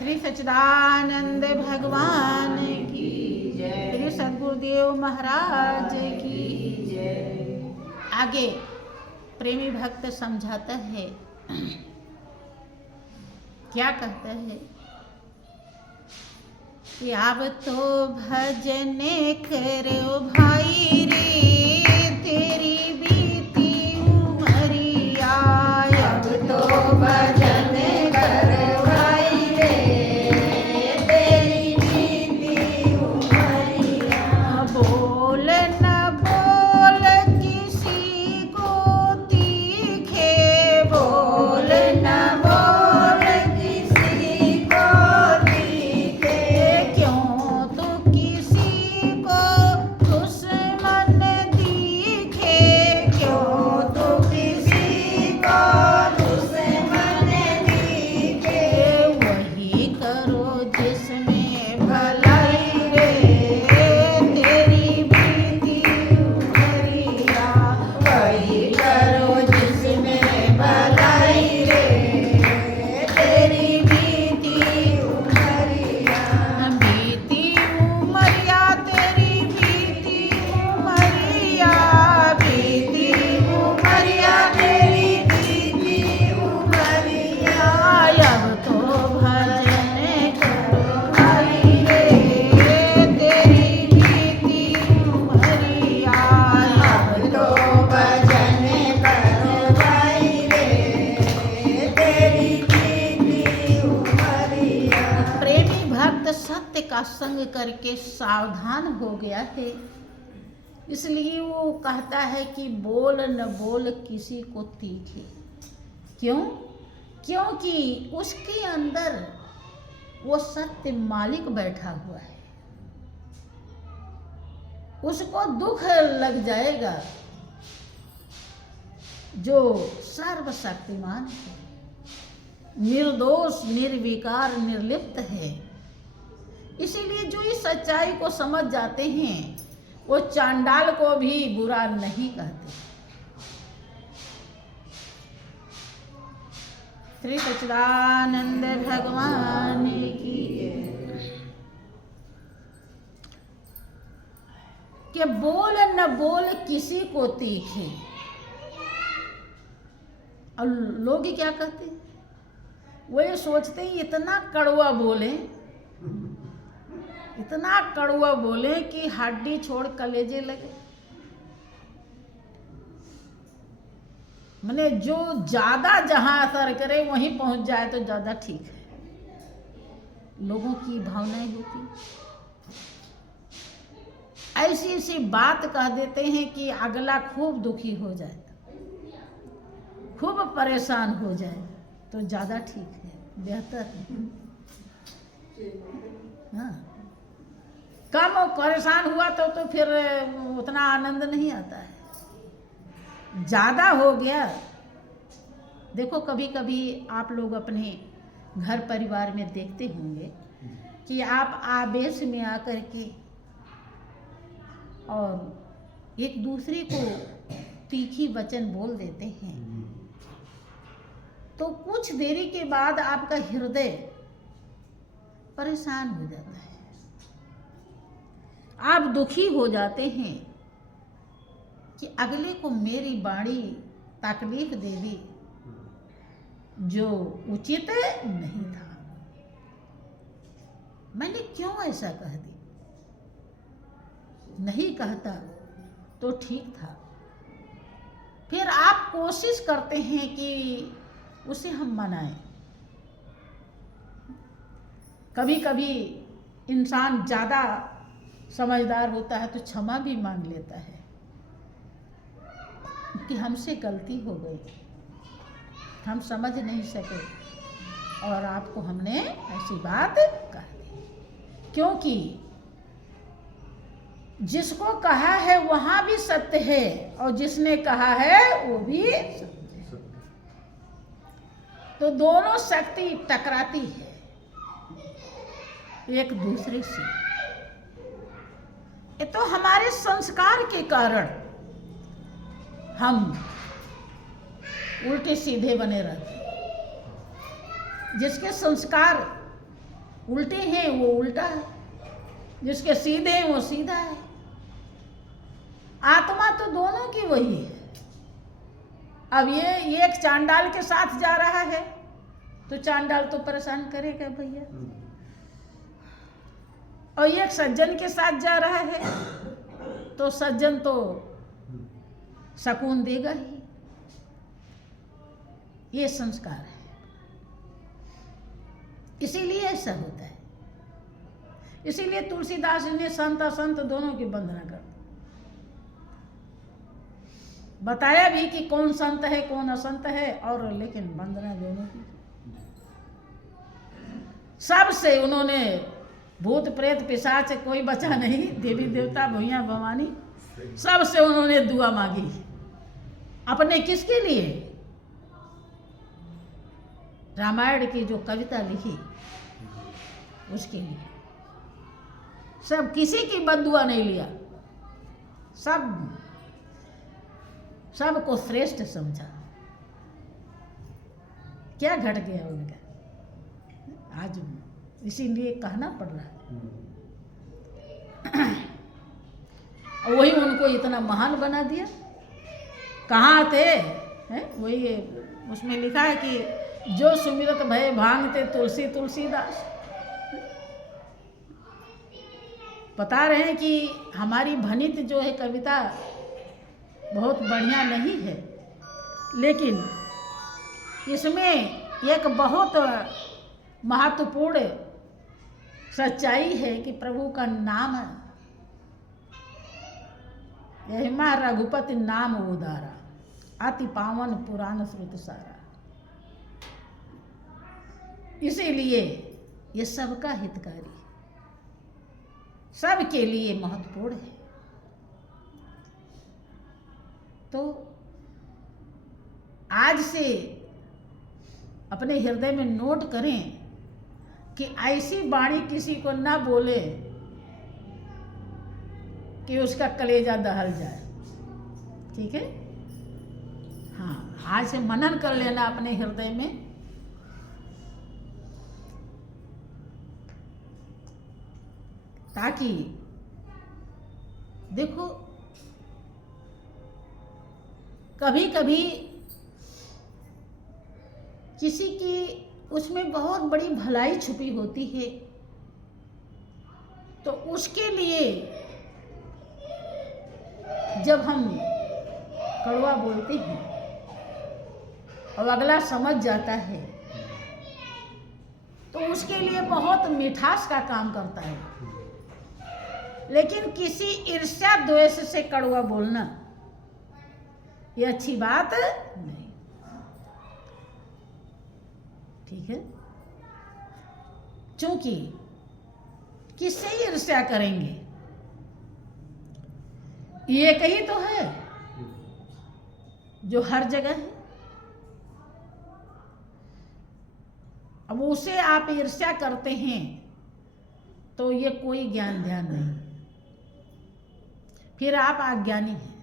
श्री सच्चिदानंद भगवान की जय, श्री सद्गुरुदेव महाराज की जय। आगे प्रेमी भक्त समझाता है, क्या कहता है कि अब तो भजन करो भाई रे, तेरी बीती उमरिया। अब तो भजन करो भाई रे, तेरी बीती उमरिया। बोल न बोल किसी को तीखे, बोल न बोल किसी को तीखे। क्यों तो किसी को दुश्मन दिखे, क्यों तो किसी को दुश्मन दिखे। वही करो जिसमें भलाई रे, तेरी बीती उमरिया। वही करो जिसमें भलाई रे, तेरी बीती उमरिया। बीती उमरिया तेरी बीती उमरिया, बीती उमरिया तेरी बीती उमरिया। अब तो भजन करो भाई रे, तेरी बीती उमरिया। अब तो भजन करो भाई रे, तेरी बीती उमरिया। प्रेमी भक्त सत्य का संग करके सावधान हो गया है, इसलिए वो कहता है कि बोल न बोल किसी को तीखे। क्यों? क्योंकि उसके अंदर वो सत्य मालिक बैठा हुआ है, उसको दुख लग जाएगा। जो सर्वशक्तिमान है, निर्दोष निर्विकार निर्लिप्त है, इसीलिए जो इस सच्चाई को समझ जाते हैं वो चांडाल को भी बुरा नहीं कहते। श्री सच्चिदानंद भगवान की जय। कि बोल न बोल किसी को तीखे। और लोग क्या कहते हैं, वो ये सोचते हैं इतना कड़वा बोले, इतना कड़वा बोले कि हड्डी छोड़ कलेजे लगे। माने जो ज्यादा जहां असर करे वहीं पहुंच जाए तो ज्यादा ठीक है। लोगों की भावनाएं होती, ऐसी ऐसी बात कह देते हैं कि अगला खूब दुखी हो जाए, खूब परेशान हो जाए तो ज्यादा ठीक है, बेहतर है। हाँ, कम परेशान हुआ तो फिर उतना आनंद नहीं आता है। ज्यादा हो गया, देखो कभी कभी आप लोग अपने घर परिवार में देखते होंगे कि आप आवेश में आकर के और एक दूसरे को तीखी वचन बोल देते हैं, तो कुछ देरी के बाद आपका हृदय परेशान हो जाता है, आप दुखी हो जाते हैं कि अगले को मेरी वाणी तकलीफ दे दी जो उचित नहीं था। मैंने क्यों ऐसा कह दी, नहीं कहता तो ठीक था। फिर आप कोशिश करते हैं कि उसे हम मनाएं। कभी कभी इंसान ज़्यादा समझदार होता है तो क्षमा भी मांग लेता है कि हमसे गलती हो गई, हम समझ नहीं सके और आपको हमने ऐसी बात कह दी। क्योंकि जिसको कहा है वहां भी सत्य है और जिसने कहा है वो भी सत्य है, तो दोनों शक्ति टकराती है एक दूसरे से। ये तो हमारे संस्कार के कारण हम उल्टे सीधे बने रहते। जिसके संस्कार उल्टे हैं वो उल्टा है, जिसके सीधे हैं वो सीधा है। आत्मा तो दोनों की वही है। अब ये एक चांडाल के साथ जा रहा है तो चांडाल तो परेशान करेगा भैया, और एक सज्जन के साथ जा रहा है तो सज्जन तो सुकून देगा ही। ये संस्कार है, इसीलिए ऐसा होता है। इसीलिए तुलसीदास जी ने संत असंत दोनों की वंदना कर बताया भी कि कौन संत है कौन असंत है, और लेकिन वंदना दोनों की। सबसे उन्होंने भूत प्रेत पिशाच कोई बचा नहीं, देवी देवता भैया भवानी सबसे उन्होंने दुआ मांगी। अपने किसके लिए? रामायण की जो कविता लिखी उसके लिए। सब किसी की बददुआ नहीं लिया, सबको श्रेष्ठ समझा। क्या घट गया उनका, आज इसीलिए कहना पड़ रहा है। वही उनको इतना महान बना दिया। कहाँ थे हैं? वही उसमें लिखा है कि जो सुमिरत भय भांगते तुलसी तुलसीदास। बता रहे हैं कि हमारी भनित जो है कविता बहुत बढ़िया नहीं है, लेकिन इसमें एक बहुत महत्वपूर्ण सच्चाई है कि प्रभु का नाम यही माँ रघुपति नाम उदारा, अति पावन पुराण श्रुत सारा। इसीलिए ये सबका हितकारी, सबके लिए महत्वपूर्ण है। तो आज से अपने हृदय में नोट करें कि ऐसी वाणी किसी को ना बोले कि उसका कलेजा दहल जाए। ठीक है? हाँ, आज से मनन कर लेना अपने हृदय में। ताकि देखो, कभी कभी किसी की उसमें बहुत बड़ी भलाई छुपी होती है, तो उसके लिए जब हम कड़वा बोलते हैं और अगला समझ जाता है, तो उसके लिए बहुत मिठास का काम करता है। लेकिन किसी ईर्ष्या द्वेष से कड़वा बोलना ये अच्छी बात नहीं। ठीक है? क्योंकि किससे ईर्ष्या करेंगे? ये कही तो है जो हर जगह है। अब उसे आप ईर्ष्या करते हैं तो ये कोई ज्ञान ध्यान नहीं, फिर आप अज्ञानी हैं।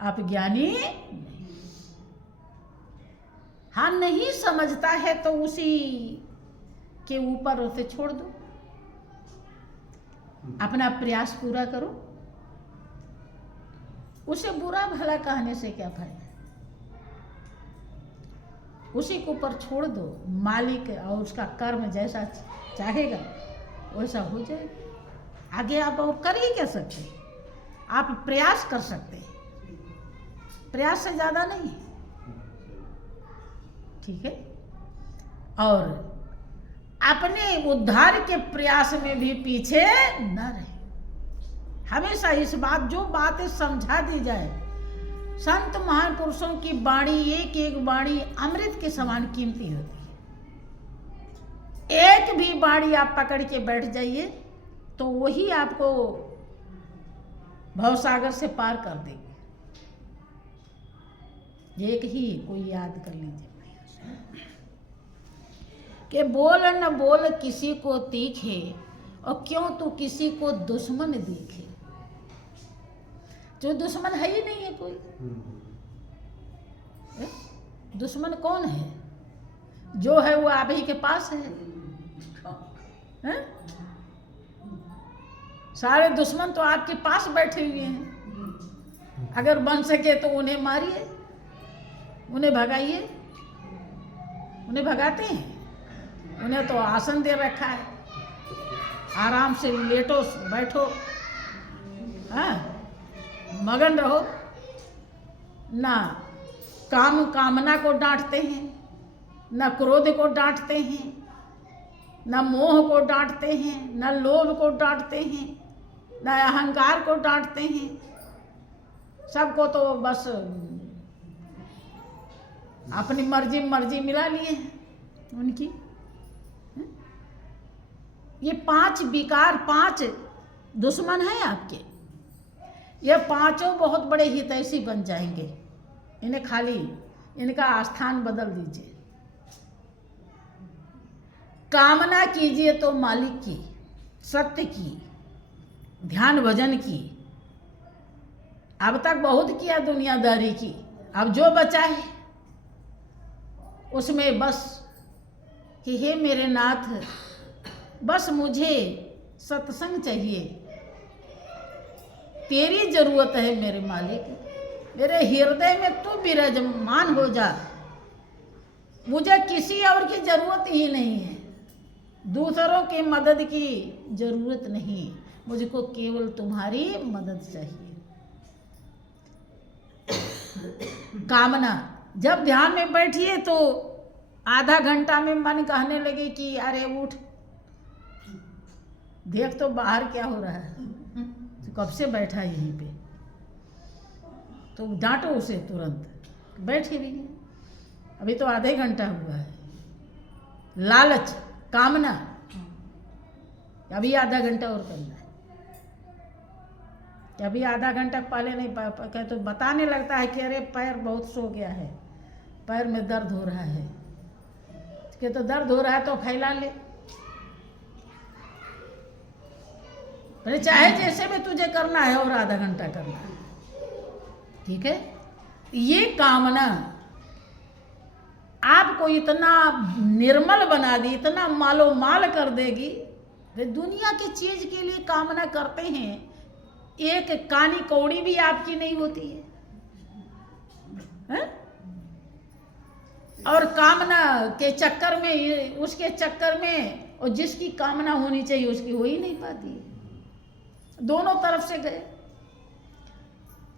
आप ज्ञानी नहीं। हाँ, नहीं समझता है तो उसी के ऊपर उसे छोड़ दो, अपना प्रयास पूरा करो। उसे बुरा भला कहने से क्या फायदा? उसी के ऊपर छोड़ दो। मालिक और उसका कर्म जैसा चाहेगा वैसा हो जाएगा। आगे आप और कर ही क्या सकते? आप प्रयास कर सकते हैं, प्रयास से ज्यादा नहीं। ठीक है? और अपने उद्धार के प्रयास में भी पीछे न रहे। हमेशा इस बात, जो बातें समझा दी जाए, संत महापुरुषों की वाणी, एक एक वाणी अमृत के समान कीमती होती है। एक भी वाणी आप पकड़ के बैठ जाइए तो वही आपको भवसागर से पार कर देगी। एक ही कोई याद कर लीजिए कि बोल न बोल किसी को तीखे, और क्यों तू किसी को दुश्मन दिखे। जो दुश्मन है ही नहीं है कोई। दुश्मन कौन है? जो है वो आप ही के पास है। हैं? सारे दुश्मन तो आपके पास बैठे हुए हैं। अगर बन सके तो उन्हें मारिए, उन्हें भगाइए। उन्हें भगाते हैं? उन्हें तो आसन दे रखा है, आराम से लेटो बैठो, हाँ, मगन रहो। ना कामना को डांटते हैं, ना क्रोध को डांटते हैं, ना मोह को डांटते हैं, ना लोभ को डांटते हैं, ना अहंकार को डांटते हैं। सबको तो बस अपनी मर्जी मिला लिए हैं उनकी। ये 5 विकार, 5 दुश्मन हैं आपके। ये पांचों बहुत बड़े हितैषी बन जाएंगे। इन्हें खाली इनका स्थान बदल दीजिए। कामना कीजिए तो मालिक की, सत्य की, ध्यान भजन की। अब तक बहुत किया दुनियादारी की, अब जो बचा है उसमें बस कि हे मेरे नाथ, बस मुझे सत्संग चाहिए, तेरी जरूरत है मेरे मालिक। मेरे हृदय में तू विराजमान हो जा। मुझे किसी और की जरूरत ही नहीं है, दूसरों की मदद की जरूरत नहीं, मुझको केवल तुम्हारी मदद चाहिए। कामना, जब ध्यान में बैठिए तो आधा घंटा में मन कहने लगे कि अरे उठ, देख तो बाहर क्या हो रहा है, तो कब से बैठा यहीं पे, तो डांटो उसे तुरंत, बैठ भी गया, अभी तो आधे घंटा हुआ है। लालच, कामना, अभी आधा घंटा और करना है, कि अभी आधा घंटा पहले नहीं कहे तो बताने लगता है कि अरे पैर बहुत सो गया है, पैर में दर्द हो रहा है, कि तो दर्द हो रहा है तो फैला ले, अरे चाहे जैसे भी तुझे करना है और आधा घंटा करना है, ठीक है। ये कामना आपको इतना निर्मल बना दी, इतना मालो माल कर देगी। वे दुनिया की चीज के लिए कामना करते हैं, एक कानी कौड़ी भी आपकी नहीं होती है? और कामना के चक्कर में, उसके चक्कर में, और जिसकी कामना होनी चाहिए उसकी हो ही नहीं पाती है। दोनों तरफ से गए।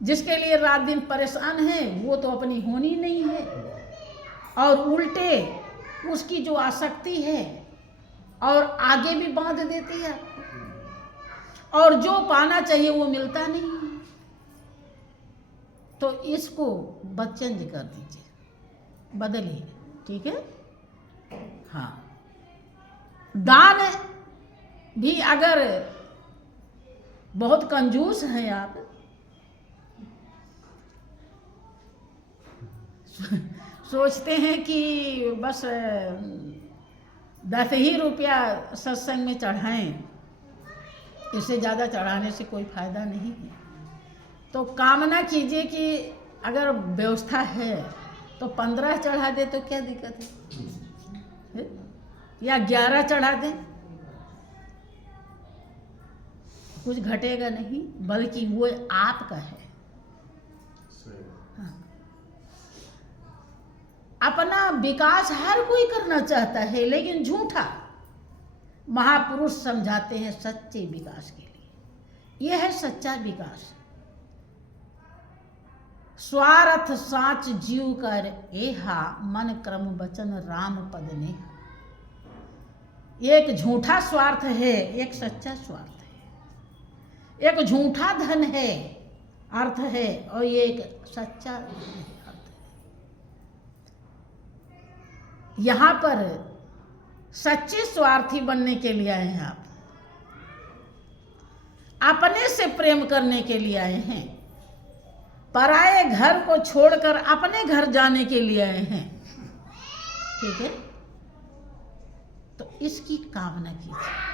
जिसके लिए रात दिन परेशान है वो तो अपनी होनी नहीं है, और उल्टे उसकी जो आसक्ति है और आगे भी बांध देती है, और जो पाना चाहिए वो मिलता नहीं है। तो इसको बदचेंज कर दीजिए, बदलिए, ठीक है। हाँ, दान भी अगर बहुत कंजूस हैं आप, सोचते हैं कि बस 10 ही रुपया सत्संग में चढ़ाएं, इससे ज़्यादा चढ़ाने से कोई फायदा नहीं है, तो कामना कीजिए कि अगर व्यवस्था है तो 15 चढ़ा दे तो क्या दिक्कत है, या 11 चढ़ा दें, कुछ घटेगा नहीं, बल्कि वो आपका है। हाँ। अपना विकास हर कोई करना चाहता है, लेकिन झूठा। महापुरुष समझाते हैं सच्चे विकास के लिए, यह है सच्चा विकास। स्वार्थ साच जीव कर एहा, मन क्रम वचन राम पद नेहा। एक झूठा स्वार्थ है, एक सच्चा स्वार्थ है। एक झूठा धन है, अर्थ है, और ये एक सच्चा अर्थ है। यहां पर सच्चे स्वार्थी बनने के लिए आए हैं आप, अपने से प्रेम करने के लिए आए हैं, पराए घर को छोड़कर अपने घर जाने के लिए आए हैं, ठीक है। तो इसकी कामना कीजिए।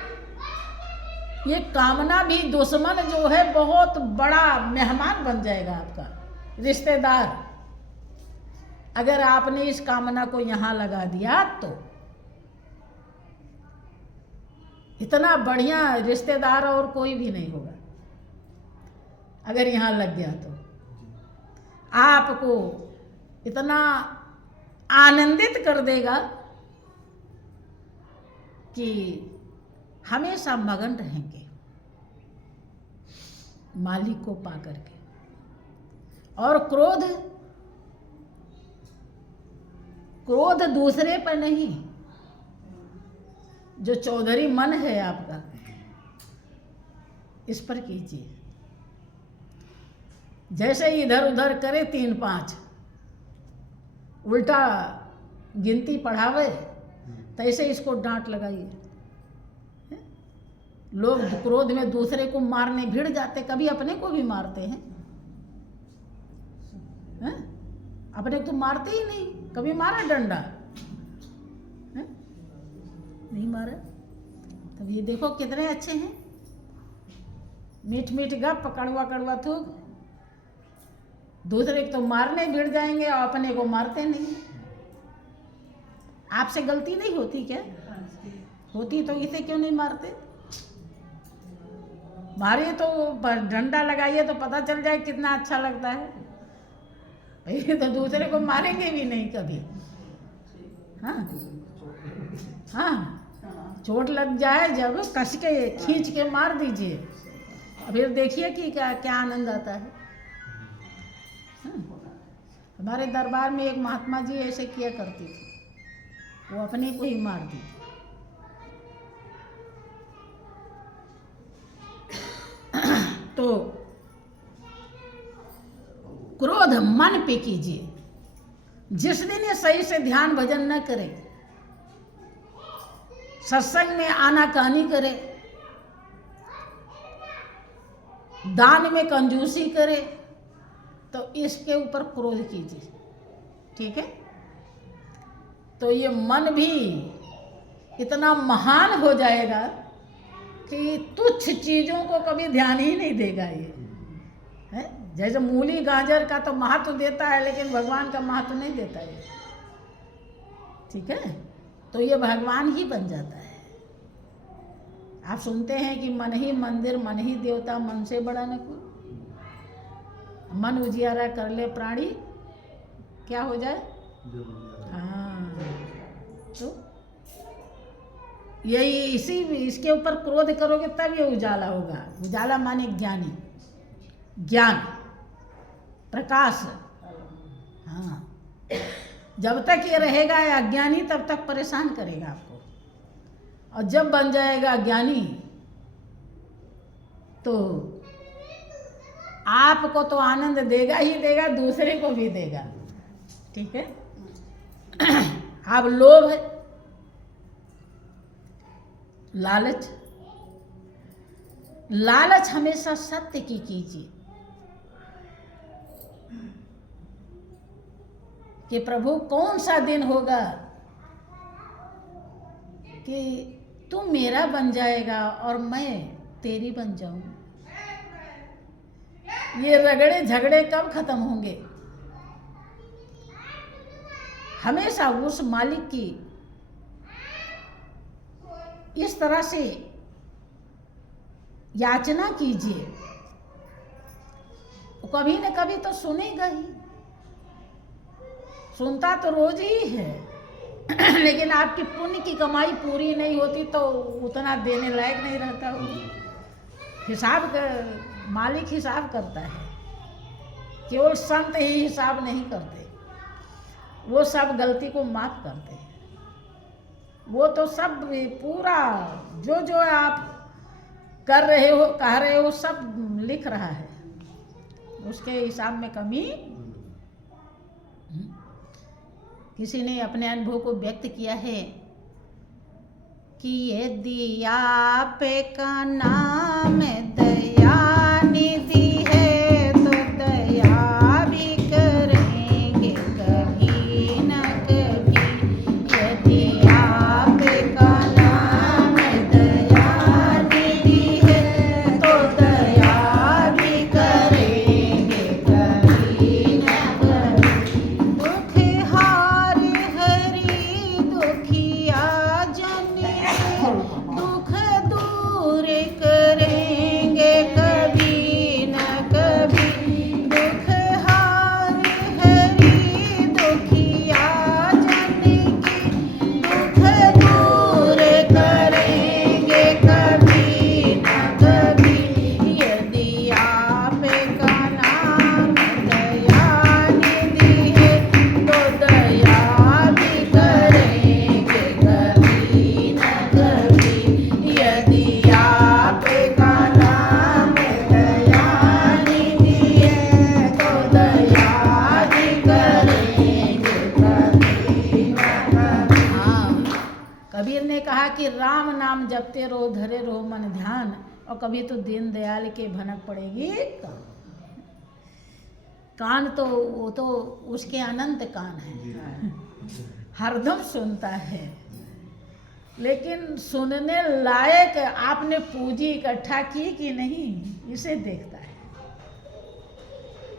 ये कामना भी दुश्मन जो है बहुत बड़ा मेहमान बन जाएगा आपका, रिश्तेदार। अगर आपने इस कामना को यहां लगा दिया तो इतना बढ़िया रिश्तेदार और कोई भी नहीं होगा अगर यहाँ लग गया तो। आपको इतना आनंदित कर देगा कि हमेशा मगन रहेंगे मालिक को पा करके। और क्रोध दूसरे पर नहीं, जो चौधरी मन है आपका, इस पर कीजिए। जैसे इधर उधर करे 3-5 उल्टा गिनती पढ़ावे, तैसे इसको डांट लगाइए। लोग क्रोध में दूसरे को मारने भिड़ जाते, कभी अपने को भी मारते हैं, हैं? अपने को तो मारते ही नहीं। कभी मारा डंडा? हैं? नहीं मारा। तब ये देखो कितने अच्छे हैं, मीठ मीठ गप, कड़वा कड़वा थूक। दूसरे को तो मारने भिड़ जाएंगे और अपने को मारते नहीं। आपसे गलती नहीं होती क्या? होती तो इसे क्यों नहीं मारते? मारिए तो डंडा लगाइए तो पता चल जाए कितना अच्छा लगता है। ये तो दूसरे को मारेंगे भी नहीं कभी। हाँ हाँ, चोट लग जाए जब कस के खींच के मार दीजिए, फिर देखिए कि क्या आनंद आता है। हाँ? हमारे दरबार में एक महात्मा जी ऐसे किया करती थी, वो अपने को ही मार दी। तो क्रोध मन पे कीजिए। जिस दिन ये सही से ध्यान भजन न करे, सत्संग में आनाकानी करे, दान में कंजूसी करे, तो इसके ऊपर क्रोध कीजिए। ठीक है? तो ये मन भी इतना महान हो जाएगा कि तुच्छ चीजों को कभी ध्यान ही नहीं देगा। ये है जैसे मूली गाजर का तो महत्व देता है, लेकिन भगवान का महत्व नहीं देता है। ठीक है? तो ये भगवान ही बन जाता है। आप सुनते हैं कि मन ही मंदिर, मन ही देवता, मन से बड़ा न कोई। मन उजियारा कर ले प्राणी, क्या हो जाए? हाँ, तो यही इसके ऊपर क्रोध करोगे तब ये उजाला होगा। उजाला माने ज्ञानी, ज्ञान, प्रकाश। हाँ, जब तक ये रहेगा अज्ञानी तब तक परेशान करेगा आपको, और जब बन जाएगा ज्ञानी तो आपको तो आनंद देगा ही देगा, दूसरे को भी देगा। ठीक है? अब लोभ, लालच, लालच हमेशा सत्य की कीजिए कि प्रभु कौन सा दिन होगा कि तू मेरा बन जाएगा और मैं तेरी बन जाऊं। ये रगड़े झगड़े कब खत्म होंगे? हमेशा उस मालिक की इस तरह से याचना कीजिए, कभी न कभी तो सुनेगा ही। सुनता तो रोज ही है, लेकिन आपकी पुण्य की कमाई पूरी नहीं होती तो उतना देने लायक नहीं रहता हो। हिसाब कर मालिक हिसाब करता है, केवल संत ही हिसाब नहीं करते, वो सब गलती को माफ करते हैं। वो तो सब पूरा जो आप कर रहे हो, कह रहे हो, सब लिख रहा है, उसके हिसाब में कमी। किसी ने अपने अनुभव को व्यक्त किया है कि ये दिया पे का नाम दया निधि है, तो दया भी करेंगे कभी न कभी। ये दिया पे का नाम दया निधि है, तो दया भी करेंगे कभी न कभी। दुख हार हरि दुखिया जन दुख कबीर ने कहा कि राम नाम जपते रहो, धरे रहो मन ध्यान, और कभी तो दीन दयाल के भनक पड़ेगी कान। कान तो वो तो उसके अनंत कान है, हरदम सुनता है, लेकिन सुनने लायक आपने पूंजी इकट्ठा की कि नहीं, इसे देखता है।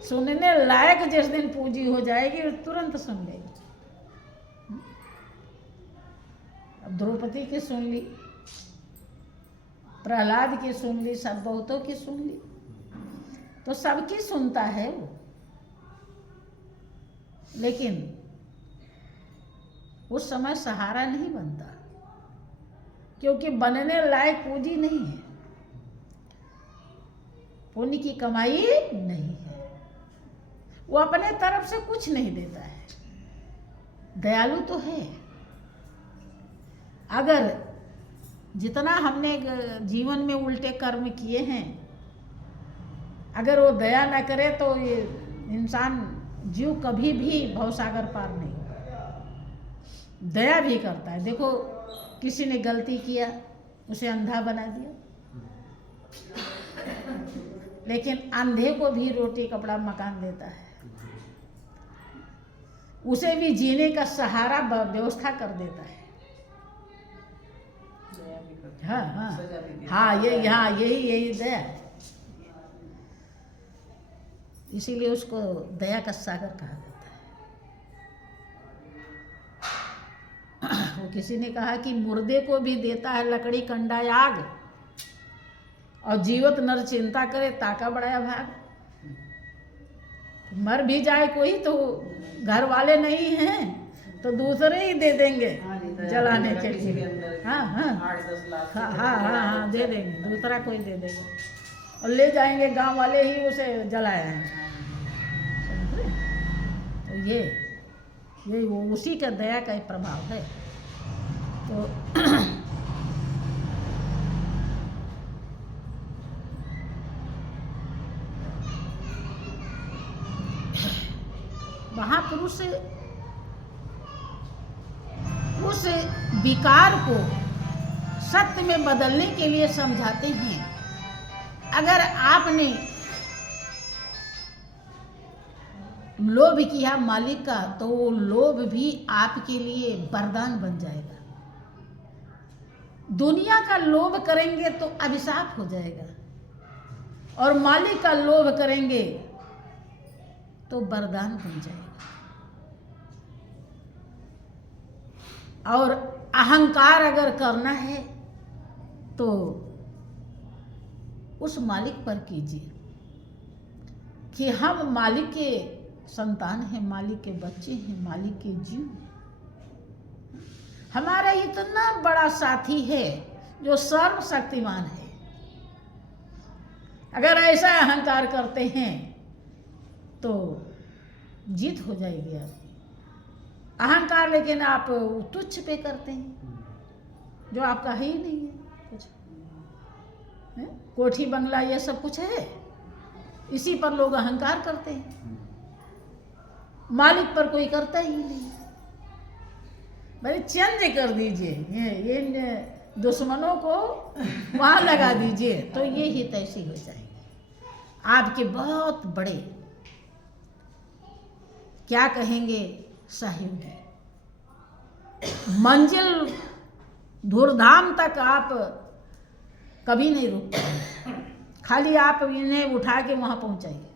सुनने लायक जिस दिन पूंजी हो जाएगी तुरंत सुन लेगी। अब द्रौपदी की सुन ली, प्रहलाद की सुन ली, सब बहुतों की सुन ली, तो सबकी सुनता है वो, लेकिन उस समय सहारा नहीं बनता, क्योंकि बनने लायक पूंजी नहीं है, पुण्य की कमाई नहीं है, वो अपने तरफ से कुछ नहीं देता है। दयालु तो है, अगर जितना हमने जीवन में उल्टे कर्म किए हैं, अगर वो दया न करे तो ये इंसान जीव कभी भी भवसागर पार नहीं होगा। दया भी करता है। देखो, किसी ने गलती किया, उसे अंधा बना दिया, लेकिन अंधे को भी रोटी कपड़ा मकान देता है, उसे भी जीने का सहारा व्यवस्था कर देता है। हाँ हाँ हाँ, यही दया, इसीलिए उसको दया का सागर कहा जाता है। वो किसी ने कहा कि मुर्दे को भी देता है लकड़ी कंडा आग, और जीवत नर चिंता करे ताका बढ़ाया भाग। मर भी जाए कोई तो घर वाले नहीं हैं तो दूसरे ही दे देंगे जलाने के लिए। हाँ हाँ हाँ हाँ, दे देंगे, दूसरा कोई दे देगा, और ले जाएंगे गांव वाले ही उसे जलाएंगे। तो ये वो उसी का दया का एक प्रभाव है। तो महापुरुष उस विकार को सत्य में बदलने के लिए समझाते हैं। अगर आपने लोभ किया मालिक का, तो वो लोभ भी आपके लिए वरदान बन जाएगा। दुनिया का लोभ करेंगे तो अभिशाप हो जाएगा, और मालिक का लोभ करेंगे तो वरदान बन जाएगा। और अहंकार अगर करना है तो उस मालिक पर कीजिए कि हम मालिक के संतान हैं, मालिक के बच्चे हैं, मालिक के जीव। हमारा इतना बड़ा साथी है जो सर्वशक्तिमान है। अगर ऐसा अहंकार करते हैं तो जीत हो जाएगी आपकी। अहंकार लेकिन आप तुच्छ पे करते हैं जो आपका है ही नहीं है कुछ है? कोठी बंगला ये सब कुछ है, इसी पर लोग अहंकार करते हैं, मालिक पर कोई करता ही नहीं। भाई चेंज कर दीजिए, ये दुश्मनों को वहां लगा दीजिए, तो ये ही तैसी हो जाएगी। आपके बहुत बड़े क्या कहेंगे सहयोगी, मंजिल धूर्धाम तक आप कभी नहीं रुक पाएंगे। खाली आप इन्हें उठा के वहां पहुंचाइए,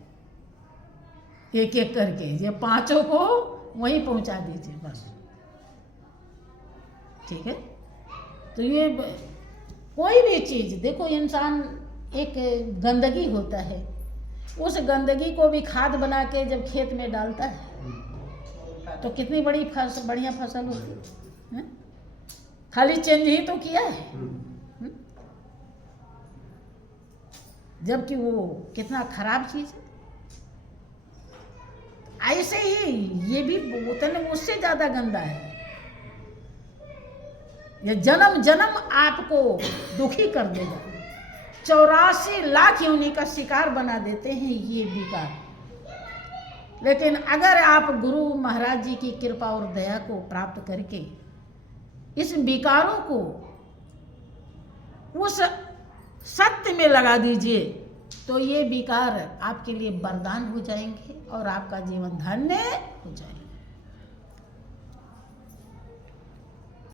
एक एक करके ये पांचों को वहीं पहुंचा दीजिए बस, ठीक है। तो ये कोई भी चीज देखो, इंसान एक गंदगी होता है, उस गंदगी को भी खाद बना के जब खेत में डालता है तो कितनी बढ़िया फसल होती है। खाली चेंज ही तो किया है, जबकि वो कितना खराब चीज है। ऐसे ही ये भी उतने उससे ज्यादा गंदा है। ये जन्म जन्म आपको दुखी कर देगा। 84 लाख योनि का शिकार बना देते हैं ये विकार। लेकिन अगर आप गुरु महाराज जी की कृपा और दया को प्राप्त करके इस विकारों को उस सत्य में लगा दीजिए, तो ये विकार आपके लिए वरदान हो जाएंगे और आपका जीवन धन्य हो जाएगा।